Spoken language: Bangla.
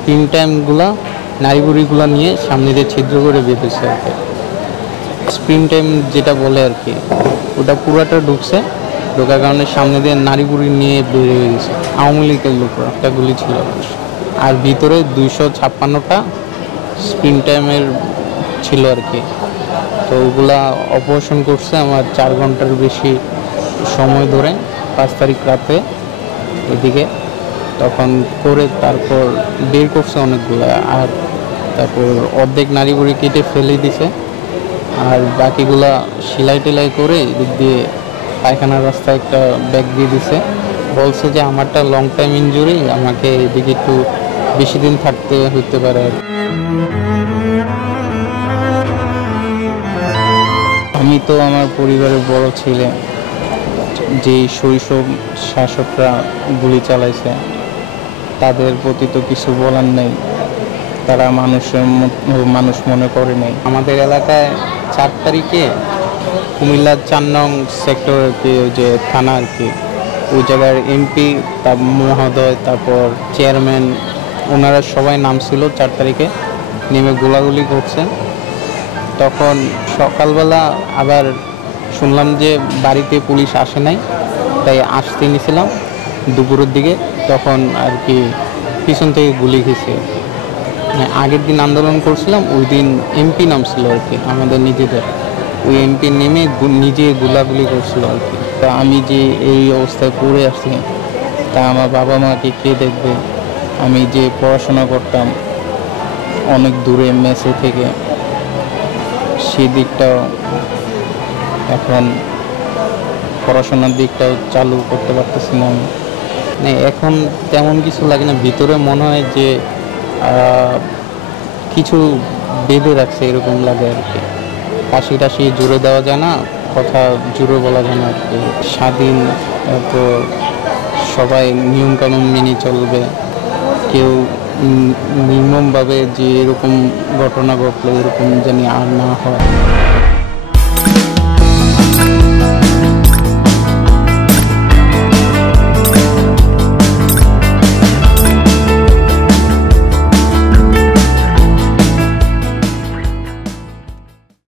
স্ক্রিন টাইমগুলা নাড়িভুড়িগুলো নিয়ে সামনে দিয়ে ছিদ্র করে বেঁধেছে আর কি। স্ক্রিন টাইম যেটা বলে আর কি, ওটা পুরাটা ঢুকছে, ঢোকার কারণে সামনে দিয়ে নাড়িভুড়ি নিয়ে বের হয়ে গেছে। আওয়ামী লীগের লোকরা একটা গুলি ছিল, আর ভিতরে 256টা স্ক্রিন টাইমের ছিল আর কি। তো ওগুলা অপারেশন করছে আমার 4 ঘন্টার বেশি সময় ধরে, 5 তারিখ রাতে এদিকে। তখন করে তারপর বের করছে অনেকগুলা, আর তারপর অর্ধেক নাড়িভুড়ি কেটে ফেলে দিছে, আর বাকিগুলা সেলাই টেলাই করে এদিক দিয়ে পায়খানার রাস্তায় একটা ব্যাগ দিয়ে দিছে। বলছে যে আমারটা লং টাইম ইনজুরি, আমাকে এদিকে একটু বেশি দিন থাকতে হতে পারে। আমি তো আমার পরিবারের বড় ছেলে, যেই শৈশব শাসকরা গুলি চালাইছে তাদের প্রতি তো কিছু বলার নেই, তারা মানুষ মনে করে নেই। আমাদের এলাকায় 4 তারিখে কুমিল্লার 4 নং সেক্টর আর কি, ওই যে থানা আর কি, ওই জায়গার এমপি মহোদয়, তারপর চেয়ারম্যান, ওনারা সবাই নামছিল 4 তারিখে, নেমে গোলাগুলি করছে। তখন সকালবেলা আবার শুনলাম যে বাড়িতে পুলিশ আসে নাই, তাই আসতে নিয়েছিলাম দুপুরের দিকে, তখন আর কি পিছন থেকে গুলি খেয়েছে। আগের দিন আন্দোলন করছিলাম, ওই দিন এমপি নামছিল আর কি আমাদের নিজেদের, ওই এমপি নেমে নিজে গুলাগুলি করছিল আর কি। তা আমি যে এই অবস্থায় পড়ে আসছি, তা আমার বাবা মাকে কে দেখবে? আমি যে পড়াশোনা করতাম অনেক দূরে মেসে থেকে, সেদিকটাও এখন পড়াশোনার দিকটাও চালু করতে পারতেছি না আমি। এখন তেমন কিছু লাগে না, ভিতরে মনে হয় যে কিছু বেঁধে রাখছে এরকম লাগে আর কি। কাশি টাশি জুড়ে দেওয়া যায় না, কথা জুড়ে বলা যায় না আর কি। স্বাধীন, তো সবাই নিয়মকানুন মেনে চলবে, কেউ নির্মমভাবে যে এরকম ঘটনা ঘটলো এরকম জানি আর না হয়।